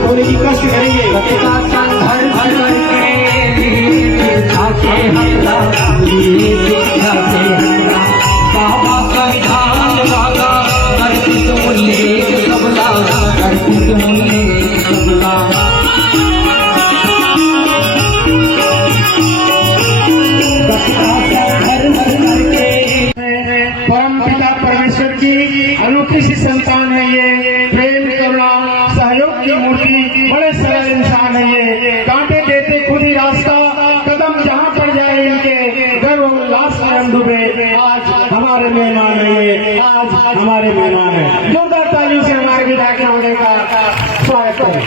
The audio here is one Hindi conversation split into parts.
होने की कष्ट करेंगे परम पिता परमेश्वर की अनूठी सी संतान है ये, प्रेम करुणा सहयोग की मूर्ति, बड़े सरल इंसान है ये, कांटे देते खुद ही रास्ता, कदम जहाँ पर जाए इनके गर्व उल्लास में हम डूबे। आज हमारे मेहमान है ये, आज हमारे मेहमान है। जोरदार तालियों से हमारे विधायक महोदय का स्वागत करें।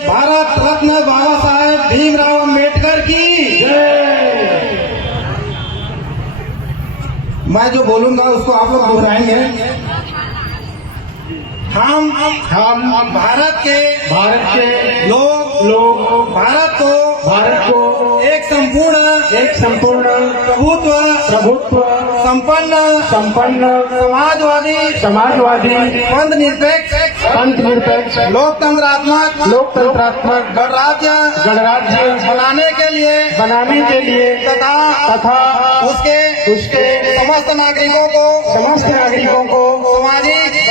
भारत रत्न बाबा साहेब भीमराव अम्बेडकर की मैं जो बोलूंगा उसको आप लोग दोहराएंगे। हम भारत के लोग भारत को एक संपूर्ण प्रभुत्व संपन्न समाजवादी पंथ निरपेक्ष लोकतंत्रात्मक गणराज्य बनाने के लिए तथा उसके समस्त नागरिकों को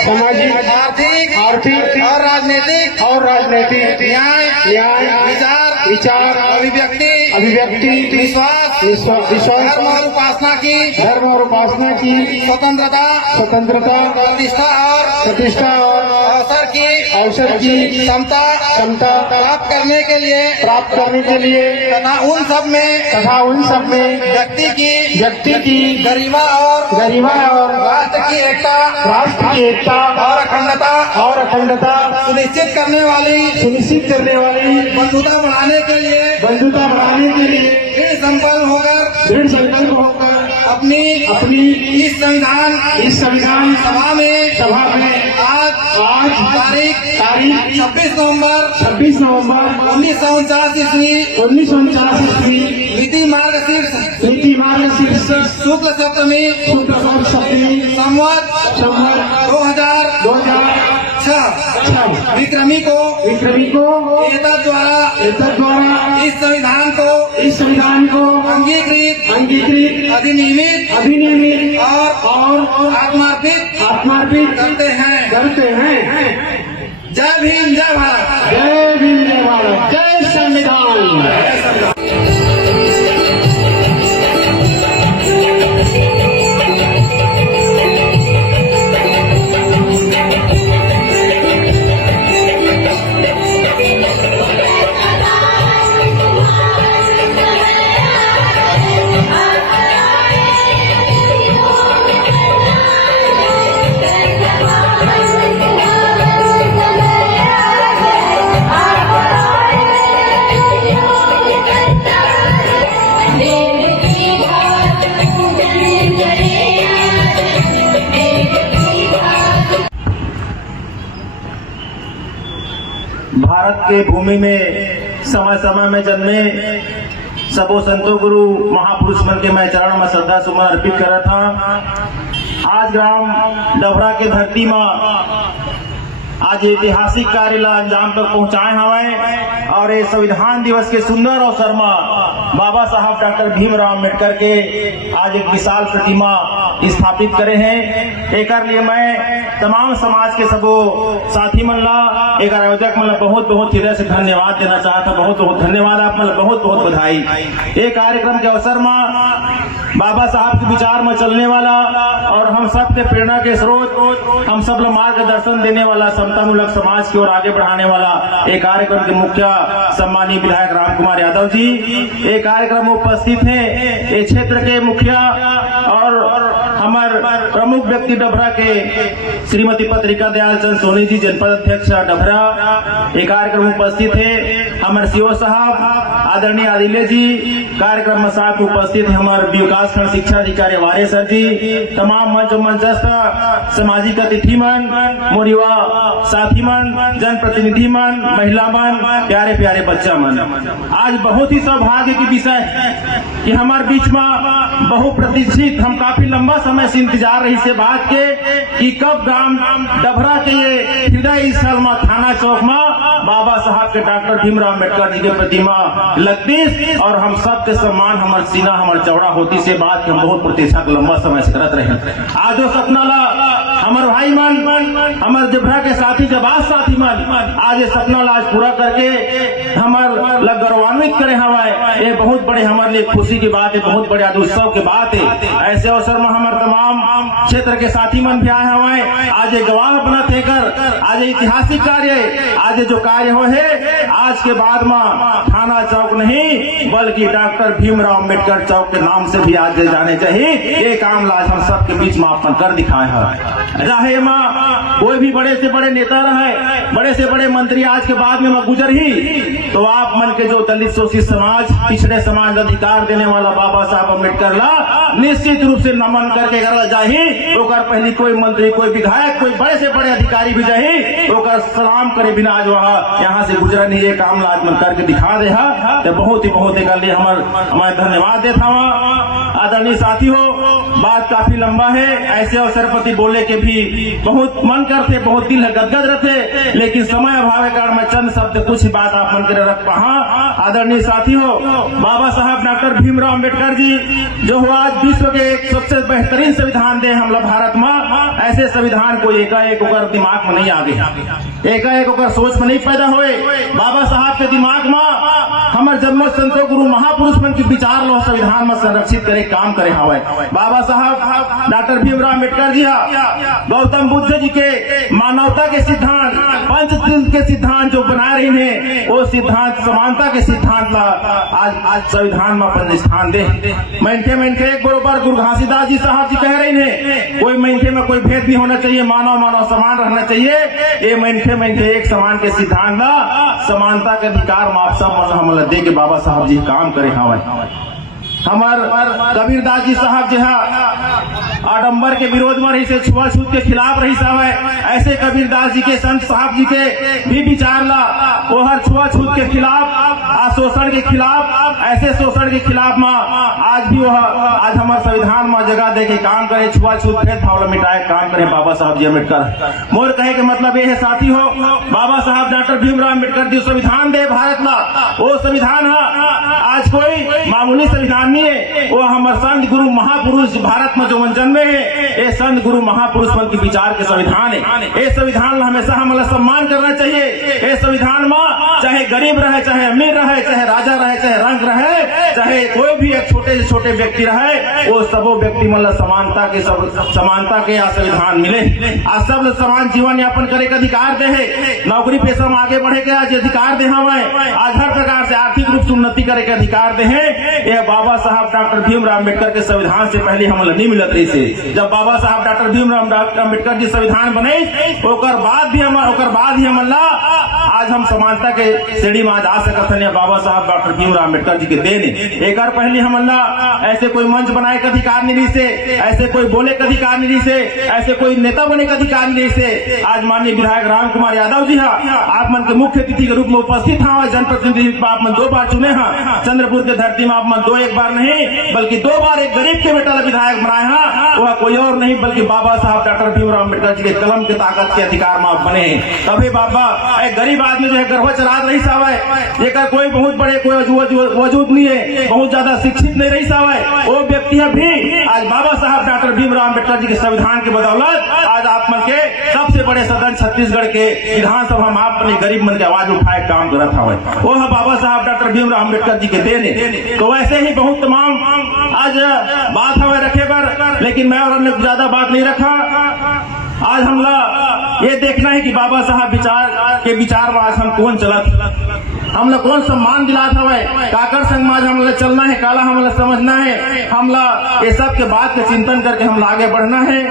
सामाजिक आर्थिक और राजनीतिक न्याय विचार अभिव्यक्ति विश्वास धर्म और उपासना की स्वतंत्रता प्रतिष्ठा और अवसर की क्षमता प्राप्त करने के लिए तथा उन सब में व्यक्ति की गरिमा और राष्ट्र की एकता और अखंडता सुनिश्चित करने वाली बंधुता बढ़ाने के लिए दृढ़ संकल्प होकर अपनी इस संविधान सभा में आज तारीख 26 नवंबर 1949 ईस्वी मिति मार्गशीर्ष शुक्ल सप्तमी संवत 2006 विक्रमी को एतद द्वारा इस संविधान को अंगीकृत अधिनियमित और आत्मार्पित करते हैं। जय भीम जय भारत जय संविधान। भारत के भूमि में समय में जन्मे सबो संतो गुरु महापुरुष मन के मैं चरण में श्रद्धा सुमन अर्पित करा था। आज ग्राम डभरा के धरती में आज ऐतिहासिक कार्य ला अंजाम तक पहुंचाए हवे और ये संविधान दिवस के सुंदर अवसर में बाबा साहब डॉक्टर भीमराव अम्बेडकर के आज एक विशाल प्रतिमा स्थापित करे हैं। एक लिए मैं तमाम समाज के सबो साथी मन ला, एक आयोजक मन ला बहुत बहुत हृदय से धन्यवाद देना चाहता। बहुत बहुत धन्यवाद, आप मन ला बहुत बहुत बधाई। ये कार्यक्रम के अवसर में बाबा साहब के विचार में चलने वाला और हम सब के प्रेरणा के स्रोत, हम सब लोग मार्गदर्शन देने वाला, समतामूलक समाज की ओर आगे बढ़ाने वाला एक कार्यक्रम के मुख्य सम्मानीय विधायक राम कुमार यादव जी एक कार्यक्रम में उपस्थित हैं। ये क्षेत्र के मुखिया और हमारे प्रमुख व्यक्ति डभरा के श्रीमती पत्रिका दयाल चंद सोनी जी, जनपद अध्यक्ष डभरा, एक कार्यक्रम में उपस्थित है। हमारे सीओ साहब आदरणीय आदिले जी कार्यक्रम में साथ उपस्थित है। हमारे विकास खंड शिक्षा अधिकारी वारे सर जी, तमाम मंच मंचस्थ सामाजिक अतिथि मन, मोरिवा साथी मन, जनप्रतिनिधि मन, महिला मन, प्यारे प्यारे बच्चा मन, आज बहुत ही सौभाग्य की विषय कि हमारे बीच में बहुप्रतीक्षित, हम काफी लंबा समय से इंतजार रही से बात के कि कब गांव डभरा के ये हृदय स्थल में थाना चौक में बाबा साहब के डॉक्टर भीमराव अम्बेडकर जी के प्रतिमा लगती और हम सब के सम्मान, हमारे सीना हमारे चौड़ा होती से बात हम बहुत प्रतीक्षा लंबा समय से करत रहे। आज वो सपना ला हमारे भाई मन, हमारे डभरा के साथी जबाज साथी मन, आज ये सपना ला आज पूरा करके हमारे लग गौरवान्वित करे हवाए। ये बहुत बड़े हमारे लिए खुशी की बात है, बहुत बड़े उत्सव की बात है। ऐसे अवसर में हमारे तमाम क्षेत्र के साथी मन भी आए हवाए। आज ये गवाह बना थे कर आज ऐतिहासिक कार्य, आज जो कार्य हो है आज के बाद में थाना चौक नहीं बल्कि डॉक्टर भीमराव अम्बेडकर चौक के नाम से भी आज जाने चाहिए। ये काम आज हम सबके बीच में अपन कर दिखाए हैं। रहे माँ कोई भी बड़े से बड़े नेता रहे, बड़े से बड़े मंत्री आज के बाद में गुजर ही तो आप मन के जो दलित शोषित समाज, पिछड़े समाज अधिकार देने वाला बाबा साहब अम्बेडकर ला निश्चित रूप से नमन करके करल जाही। ओकर पहली कोई मंत्री, कोई विधायक, कोई बड़े से बड़े अधिकारी भी जाही ओकर सलाम करे बिना आज वहाँ यहाँ से गुजरा नहीं। ये काम आज मन करके दिखा दे तो बहुत ही लिए हमारे धन्यवाद देता हूँ। आदरणीय साथी हो, बात काफी लंबा है, ऐसे अवसर पर बोले के भी बहुत मन करते, बहुत दिल गदगद रहते, लेकिन समय अभाव के कारण मैं चंद शब्द कुछ बात आप मन करे रख पहा। आदरणीय साथी हो, बाबा साहब डॉक्टर भीमराव अम्बेडकर जी जो हो आज विश्व के एक सबसे बेहतरीन संविधान दे हम लोग भारत में, ऐसे संविधान को एकाएक ओकर दिमाग में नहीं आ गए, एकाएक ओकर सोच में नहीं पैदा हुए। बाबा साहब के दिमाग में हमारे जन्मों संतों गुरु महापुरुष मन के विचार लो संविधान में संरक्षित करे काम करे हवाए। बाबा साहब डॉक्टर भीमराव अम्बेडकर जी गौतम बुद्ध जी के मानवता के सिद्धांत, पंचतंत्र के सिद्धांत जो बना रही है वो सिद्धांत समानता के सिद्धांत ला आज संविधान में अपन स्थान दे। मैंने एक बरोबर गुरु घासीदास जी साहब जी कह रही है कोई मैंने में कोई भेद नहीं होना चाहिए, मानव समान रहना चाहिए। ये मैंने एक समान के सिद्धांत ला समानता के अधिकार में आप सब हम दे के बाबा साहब जी काम करे हवाए। हमार कबीरदास जी साहब जो आडम्बर के विरोध में रही से, छुआछूत के खिलाफ रही साहब, ऐसे कबीरदास जी के संत साहब जी के भी विचार ला वो हर छुआछूत के खिलाफ, शोषण के खिलाफ, ऐसे शोषण के खिलाफ में आज भी वह आज हमारे संविधान में जगह दे के काम करे, छुआछूत भेदभाव मिटाए काम करे बाबा साहब जी अम्बेडकर। मोर कहे के मतलब ये है साथी हो, बाबा साहब डॉक्टर भीमराव अम्बेडकर जी संविधान दे भारत ला, वो संविधान आज कोई मामूली संविधान नहीं है, वो हमारे संत गुरु महापुरुष भारत में जो जन्मे है, ये संत गुरु महापुरुष मन के विचार के संविधान है। ये संविधान हमेशा हमें सम्मान करना चाहिए। ये संविधान में चाहे गरीब रहे, चाहे अमीर रहे, चाहे राजा रहे, चाहे रंग रहे, चाहे कोई भी एक छोटे से छोटे व्यक्ति रहे, वो सबो व्यक्ति मतलब समानता के यहाँ संविधान मिले। आज सब समान जीवन यापन करे के अधिकार दे है, नौकरी पेशा में आगे बढ़े के आज अधिकार दे हमें, आज हर प्रकार से आर्थिक रूप से उन्नति करे के अधिकार दे है। यह बाबा साहब डॉक्टर भीमराव अम्बेडकर के संविधान से पहले हम नहीं मिलत रही से। जब बाबा साहब डॉक्टर भीमराव अम्बेडकर जी संविधान बने ओकर बाद ही हम आज हम समानता के श्रेणी में आज आ सकते हैं। बाबा साहब डॉक्टर भीमराव अम्बेडकर जी के देन एक बार पहले हम ऐसे कोई मंच बनाए का अधिकार नहीं से, ऐसे कोई बोले का अधिकार नहीं से, ऐसे कोई नेता बने का अधिकार नहीं से। आज माननीय विधायक राम कुमार यादव जी आप मन के मुख्य अतिथि के रूप में उपस्थित हाँ, जनप्रतिनिधि आप मन 2 बार चुने हैं, चंद्रपुर के धरती में आप मन 2 एक बार बार नहीं बल्कि 2 बार एक गरीब के बेटा विधायक बनाए हैं, वह कोई और नहीं बल्कि बाबा साहब डॉक्टर भीमराव अम्बेडकर जी के कलम के ताकत के अधिकार में बने हैं। तभी बाबा एक गरीब आदमी जो है गर्भ चला रही साहब है, ये कोई बहुत बड़े कोई वजूद नहीं है, बहुत ज्यादा शिक्षित नहीं रही साहब है, वो व्यक्ति है भी आज बाबा साहब डॉक्टर भीमराव अम्बेडकर जी के संविधान की बदौलत आज आप मन के सबसे बड़े सदन छत्तीसगढ़ के विधानसभा में आप अपनी गरीब मन की आवाज उठाए काम करत हवे, वो है बाबा साहब डॉक्टर भीमराव अम्बेडकर जी के देने। तो वैसे ही बहुत तमाम आज बात हवे रखे पर, लेकिन मैं और हमने ज्यादा बात नहीं रखा। आज हमला ये देखना है कि बाबा साहब विचार में आज हम कौन चलत, हमला कौन सम्मान दिलात हवे, काकर समाज हमला चलना है, काला हमला समझना है, हमला ये सब के बात के चिंतन करके हमला आगे बढ़ना है,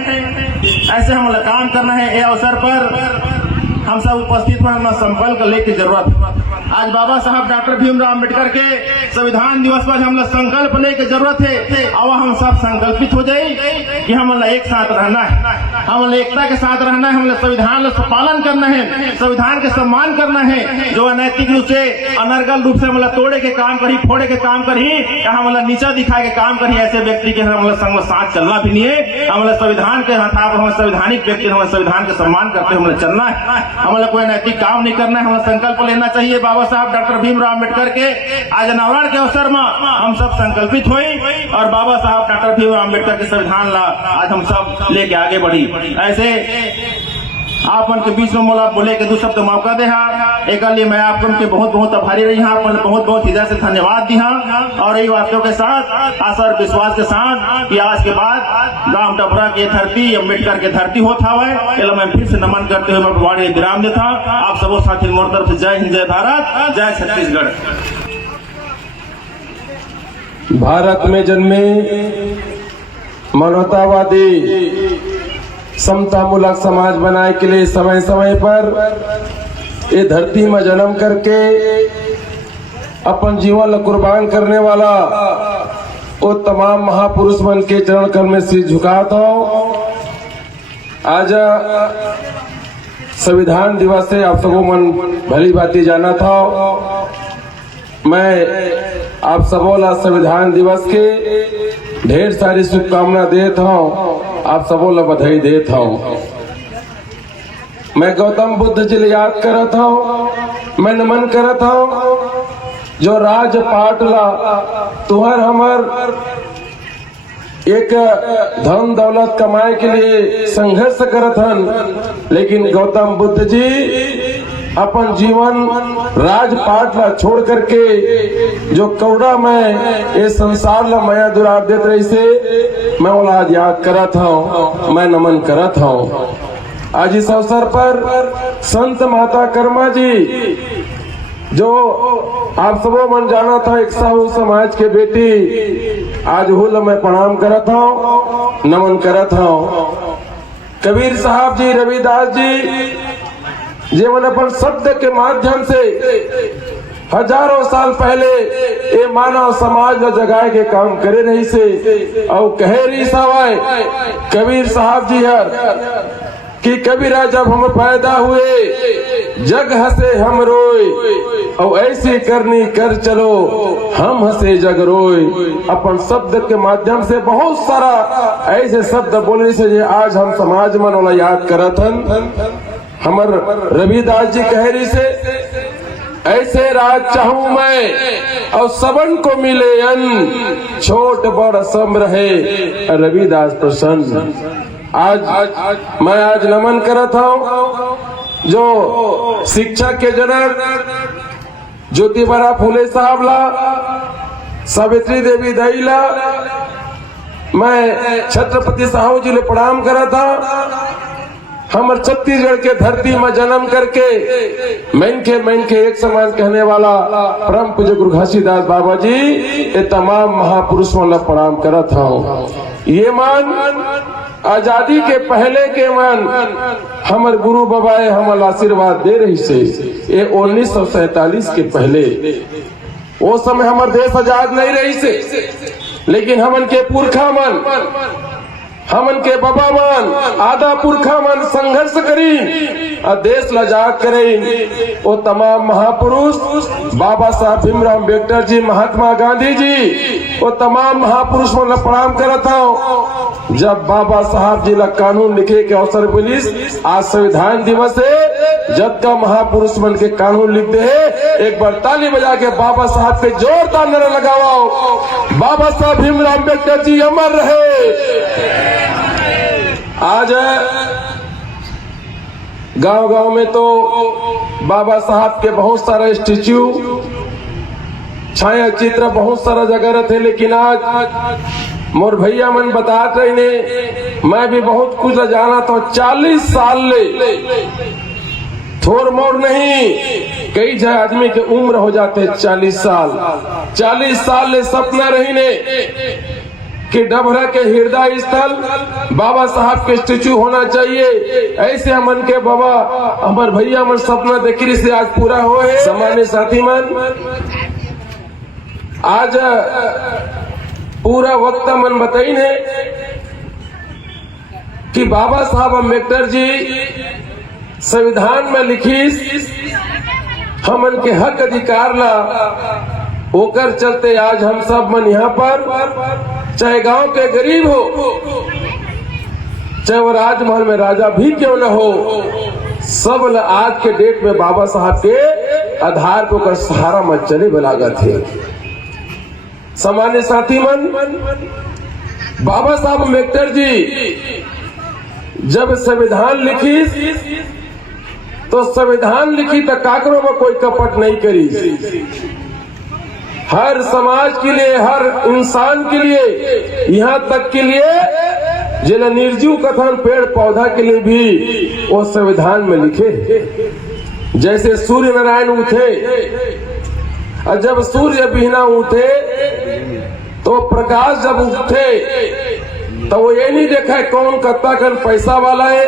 ऐसे हमला काम करना है। ये अवसर पर हम सब उपस्थित में हमला संकल्प लेके जरूरत, आज बाबा साहब डॉक्टर भीमराव अम्बेडकर के संविधान दिवस पर हमला संकल्प लेके जरूरत है। अब हम सब संकल्पित हो जाए कि हमला एक साथ रहना है, हमला एकता के साथ रहना है, हमला संविधान का पालन करना है, संविधान के सम्मान करना है। जो अनैतिक रूप से अनर्गल रूप से हमला तोड़े के काम करी, फोड़े के काम करी, हमला नीचा दिखाए के काम करी, ऐसे व्यक्ति के हमला संग साथ चलना भी नहीं है। हमला संविधान के हाथ हम संवैधानिक व्यक्ति हम संविधान का सम्मान करते हुए चलना है, हमला कोई नैतिक काम नहीं करना है। हमें संकल्प लेना चाहिए बाबा साहब डॉक्टर भीमराव अम्बेडकर के आज नवरात्र के अवसर में हम सब संकल्पित हुई और बाबा साहब डॉक्टर भीमराव अम्बेडकर के संविधान ला आज हम सब लेके आगे बढ़ी। ऐसे आप मन के बीच में मोला बोले के 2 शब्द मौका दे एक लिए मैं आप के बहुत बहुत आभारी रही हूँ, आप बहुत बहुत हृदय से धन्यवाद दी और यही बातों के साथ आशा और विश्वास के साथ कि आज के बाद गांव डबरा की धरती अम्बेडकर की धरती होता है, मैं फिर से नमन करते हुए मैं वाणी विराम देता। आप सबों साथी मोर तरफ से जय हिंद, जय भारत, जय छत्तीसगढ़। भारत में जन्मे मानवतावादी समतामूलक समाज बनाए के लिए समय समय पर ये धरती में जन्म करके अपन जीवन ला कुर्बान करने वाला वो तमाम महापुरुष मन के चरण कमल में सिर झुकाता हूँ। आज संविधान दिवस है, आप सबों मन भली बाती जाना था। मैं आप सबों ला संविधान दिवस के ढेर सारी शुभकामना देता हूँ, आप सबों ला बधाई देता हूँ। मैं गौतम बुद्ध जी ले याद करत हूँ, मैं नमन करत हूँ जो राजपाट ला तुहर हमर एक धन दौलत कमाए के लिए संघर्ष करत हन, लेकिन गौतम बुद्ध जी अपन जीवन राजपाट ला छोड़ करके जो कौड़ा में ये संसार ला माया दुरार देत रही से मैं बोला आज याद करत हूँ, मैं नमन करत हूँ। आज इस अवसर पर संत माता कर्मा जी जो आप सबों मन जाना था एक साहू समाज के बेटी, आज हुल मैं प्रणाम करत हूँ, नमन करत हूँ। कबीर साहब जी, रविदास जी जीवन अपन शब्द के माध्यम से हजारों साल पहले ये मानव समाज में जगाए के काम करे रही से और कहे रही सवाए कबीर साहब जी हर कि कबीरा जब हम पैदा हुए जग हंसे हम रोए और ऐसी करनी कर चलो हम हंसे जग रोए। अपन शब्द के माध्यम से बहुत सारा ऐसे शब्द बोलने से आज हम समाज मन वाला याद करत हन। हमर रविदास जी कह रही से ऐसे राज चाहूं मैं और सबन को मिले अन्न, छोट बड़ सम रहे रविदास प्रसन्न। आज मैं आज नमन करत हूँ जो शिक्षा के जनक ज्योतिबा फुले साहब ला, सावित्री देवी दाई ला मैं छत्रपति साहू जी ले प्रणाम करत था। हमर छत्तीसगढ़ के धरती में जन्म करके मैन के एक समान कहने वाला परम पूज्य गुरु घासीदास बाबा जी ये तमाम महापुरुष वाला प्रणाम करत हूँ। ये मान आजादी के पहले के मान हमर गुरु बाबाए हमल आशीर्वाद दे रही से ये 1947 के पहले, वो समय हमर देश आजाद नहीं रही से, लेकिन हमन के पुरखा मन हमन के बाबा मन आधा पुरखा मन संघर्ष करीन और देश लजाक करें। वो तमाम महापुरुष बाबा साहब भीमराव अम्बेडकर जी, महात्मा गांधी जी, वो तमाम महापुरुष मन प्रणाम करता हूँ। जब बाबा साहब जी ला कानून लिखे के अवसर मिलिस, आज संविधान दिवस है, जब का महापुरुष मन के कानून लिखते है, एक बार ताली बजा के बाबा साहब पे जोरदार नारा लगाओ। बाबा साहब भीमराव अम्बेडकर जी अमर रहे। आज गांव-गांव में तो बाबा साहब के बहुत सारा स्टेच्यू, छाया चित्र बहुत सारा जगह रहते, लेकिन आज मोर भैया मन बतात रहे ने, मैं भी बहुत कुछ जाना तो 40 साल ले थोर मोर नहीं, कई जगह आदमी के उम्र हो जाते 40 साल ले सपना रही ने कि डभरा के हृदय स्थल बाबा साहब के स्टेच्यू होना चाहिए। ऐसे हमन के बाबा हमार भैया मन सपना देखी से आज पूरा हो है। सामान्य साथी मन, आज पूरा वक्त मन बताई ने कि बाबा साहब अम्बेडकर जी संविधान में लिखी हमन के हक अधिकार ला, होकर चलते आज हम सब मन यहाँ पर, चाहे गांव के गरीब हो, चाहे वो राजमहल में राजा भी क्यों न हो, सब आज के डेट में बाबा साहब के आधार पर कर सहारा मत चले बलागत है। सामान्य साथी मन, बाबा साहब अम्बेडकर जी जब संविधान लिखी तो संविधान लिखी तो काकरों में कोई कपट नहीं करी। हर समाज के लिए, हर इंसान के लिए, यहाँ तक के लिए जिला निर्जीव कथन पेड़ पौधा के लिए भी वो संविधान में लिखे। जैसे सूर्य नारायण उठे और जब सूर्य बिना उठे तो प्रकाश जब उठे तो वो ये नहीं देखा है कौन कत्ता कन पैसा वाला है,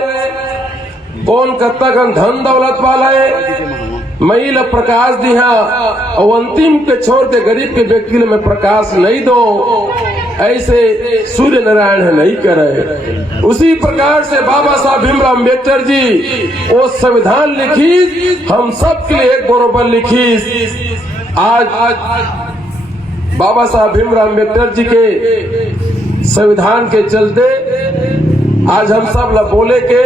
कौन कत्ता कन धन दौलत वाला है, मई ला प्रकाश दिया और अंतिम के छोड़ के गरीब के व्यक्ति में प्रकाश नहीं दो, ऐसे सूर्य नारायण है नहीं करे। उसी प्रकार से बाबा साहब भीमराव अम्बेडकर जी वो संविधान लिखी, हम सब के लिए एक बरोबर लिखी। आज बाबा साहब भीमराव अम्बेडकर जी के संविधान के चलते आज हम सब ला बोले के,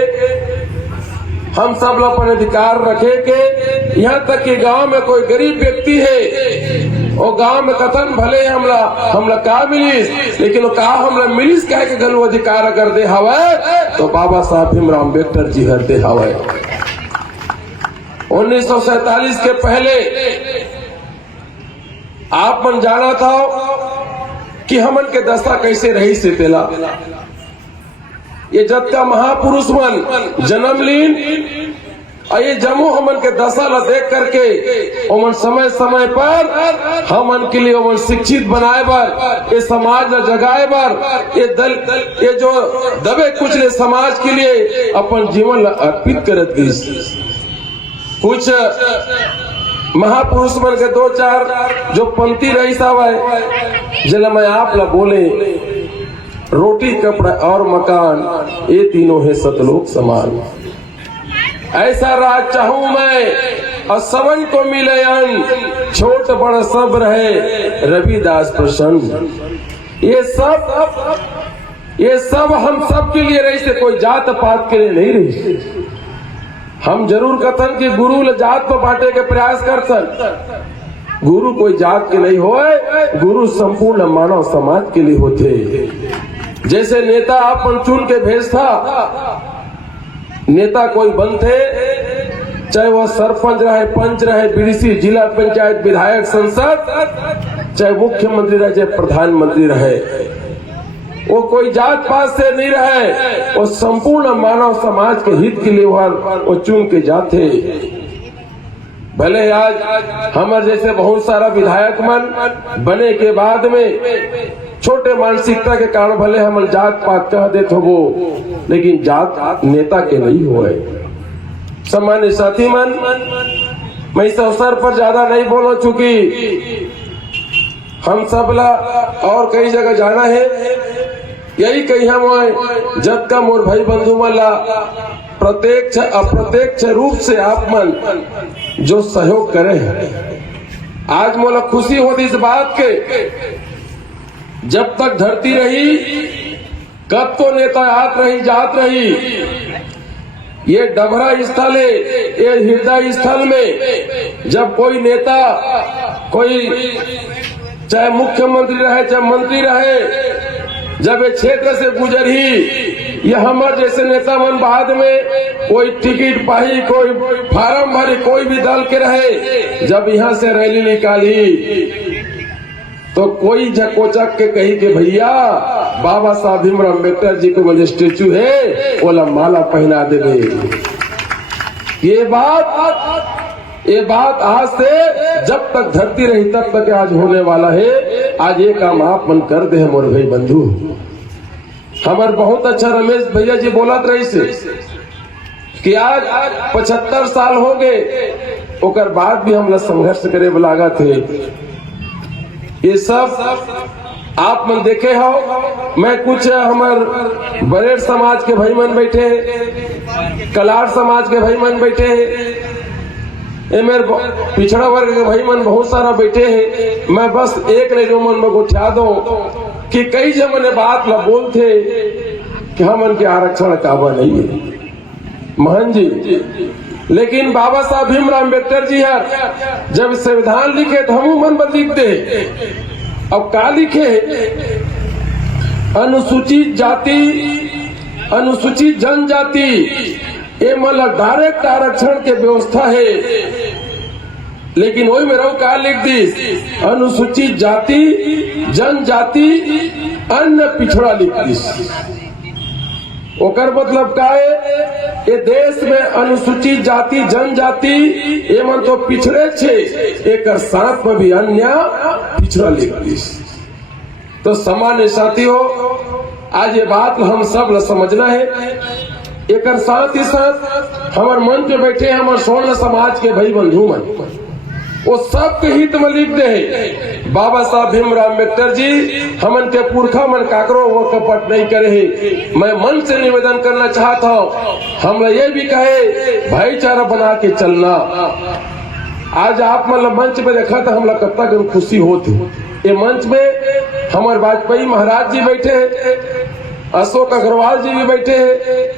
हम सब ला अपन अधिकार रखे के, यहाँ तक कि गांव में कोई गरीब व्यक्ति है, वो गांव में कथन भले हमला का मिलिस, लेकिन वो का हमला मिलिस कह के गलू अधिकार अगर दे हवे तो बाबा साहब भीमराव अम्बेडकर जी हर दे हवे। 1947 के पहले आप मन जाना था कि हमन के दशा कैसे रही से तेला, ये जब का महापुरुष मन जन्म लीन और ये जमो हमन के दशा ला देख करके ओमन समय समय पर हमन के लिए ओमन शिक्षित बनाए बर, ये समाज ला जगाए बर, ये जो दबे कुचले समाज के लिए अपन जीवन ला अर्पित करत गई। कुछ महापुरुष मन के 2-4 जो पंक्ति रही साहब जिला मैं आप ला बोले, रोटी कपड़ा और मकान ये तीनों है सतलोक समान, ऐसा राज चाहूं मैं और सबन को मिले अन्न, छोट बड़ा सब रहे रविदास प्रसन्न। ये सब हम सब के लिए रही से, कोई जात पात के लिए नहीं रही। हम जरूर कथन कि गुरु जात को बांटे के प्रयास करतन, गुरु कोई जात के नहीं होए, गुरु संपूर्ण मानव समाज के लिए होते। जैसे नेता अपन चुन के भेजता, नेता कोई बनते, चाहे वह सरपंच रहे, पंच रहे, बीडीसी, जिला पंचायत, विधायक, संसद, चाहे मुख्यमंत्री रहे, चाहे प्रधानमंत्री रहे, वो कोई जात पात से नहीं रहे, वो संपूर्ण मानव समाज के हित के लिए वो चुन के जाते। भले आज हमारे जैसे बहुत सारा विधायक मन बने के बाद में छोटे मानसिकता के कारण भले हम जात पात कह देते हो, लेकिन जात नेता के नहीं हुए। सम्मानित साथी मन, मैं इस अवसर पर ज्यादा नहीं बोलो, चूंकि हम सब ला और कई जगह जाना है। यही कही हम जब का मोर भाई बंधु मल्ला प्रत्यक्ष अप्रत्यक्ष रूप से आप मन जो सहयोग करे हैं। आज मोला खुशी होती इस बात के, जब तक धरती रही कब तो नेता आत रही जात रही, ये डभरा स्थल है, ये हृदय स्थल में जब कोई नेता, कोई चाहे मुख्यमंत्री रहे चाहे मंत्री रहे, जब ये क्षेत्र से गुजरी, ये हमारे जैसे नेता मन बाद में कोई टिकट पाही, कोई फार्म भरी, कोई भी दल के रहे, जब यहाँ से रैली निकाली तो कोई झकोचक के कही कि भैया बाबा साहब भीमराव अम्बेडकर जी को मुझे स्टेचू है ओला माला पहना दे। ये बात आज से जब तक धरती रही तब तक आज होने वाला है। आज ये काम आप मन कर दे मोर भाई बंधु। हमारे बहुत अच्छा रमेश भैया जी बोलत रही से कि आज 75 साल हो गए, ओकर बाद भी हम लोग संघर्ष करे लागा थे। ये सब आप मन देखे हो। मैं कुछ हमार बरेड़ समाज के भाई मन बैठे, कलार समाज के भाई मन बैठे, ये मेरे पिछड़ा वर्ग के भाई मन बहुत सारा बैठे हैं। मैं बस एक ले जो मन में उठा दो कि कई जमने बात ला बोलते कि हमन के आरक्षण काबा नहीं है महन जी, लेकिन बाबा साहब भीमराव अम्बेडकर जी यार जब संविधान लिखे तो हम मन पर लिख दे। अब का लिखे? अनुसूचित जाति, अनुसूचित जनजाति, ये मतलब डायरेक्ट आरक्षण के व्यवस्था है, लेकिन वही में रहो का लिख दी अनुसूचित जाति जनजाति अन्य पिछड़ा लिख दी। ओकर मतलब का है? ये देश में अनुसूचित जाति जनजाति ये मन तो पिछड़े छे, एक साथ में भी अन्य पिछड़ा लिख दी। तो सामान्य साथी हो, आज ये बात हम सब ल समझना है। एक साथ ही साथ हमारे मन पे बैठे हमारे स्वर्ण समाज के भाई बंधु मन, वो सबके हित में लिख दे बाबा साहब भीमराव अम्बेडकर जी हमन के पुरखा मन काकरो वो कपट नहीं करे है। मैं मन से निवेदन करना चाहता हूँ, हम ये भी कहे भाईचारा बना के चलना। आज आप मतलब मंच पे देखा था हम लोग कब तक खुशी होती। ये मंच में हमारे वाजपेयी महाराज जी बैठे, अशोक अग्रवाल जी भी बैठे हैं,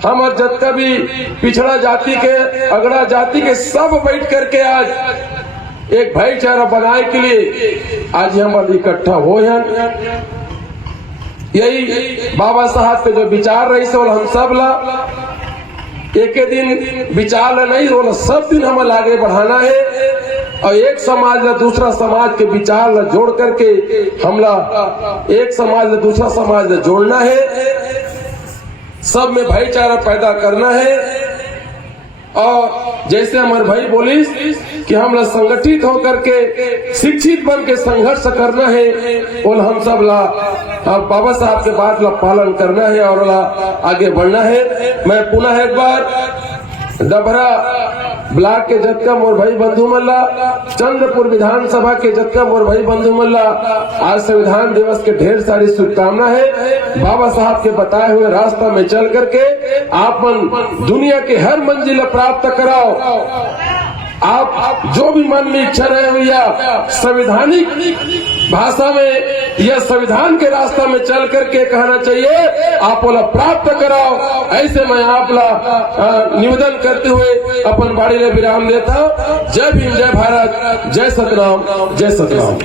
हमारे जितना भी पिछड़ा जाति के अगड़ा जाति के सब बैठ करके आज एक भाईचारा बनाए के लिए आज हम इकट्ठा हो हैं। यही बाबा साहब के जो विचार रही से हम सब ला एक दिन विचार ला नहीं बोला, सब दिन हमें आगे बढ़ाना है और एक समाज ला दूसरा समाज के विचार ला जोड़ करके हमला एक समाज ला दूसरा समाज ला जोड़ना है, सब में भाईचारा पैदा करना है। और जैसे हमारे भाई बोलिस कि हम लोग संगठित होकर के शिक्षित बन के संघर्ष करना है और हम सब ला बाबा साहब के बात ला पालन करना है और ला आगे बढ़ना है। मैं पुनः एक बार डबरा ब्लॉक के जतका मोर भाई बंधु मल्ला, चंद्रपुर विधानसभा के जतका मोर भाई बंधु मल्ला, आज संविधान दिवस के ढेर सारी शुभकामना है। बाबा साहब के बताए हुए रास्ता में चल करके आप दुनिया के हर मंजिल प्राप्त कराओ। आप जो भी मन में इच्छा रहे भैया संवैधानिक भाषा में या संविधान के रास्ता में चल करके कहना चाहिए आप बोला प्राप्त कराओ। ऐसे मैं आप ला निवेदन करते हुए अपन बाड़ी ले विराम देता। जय भीम, जय भारत, जय सतराम, जय सतराम।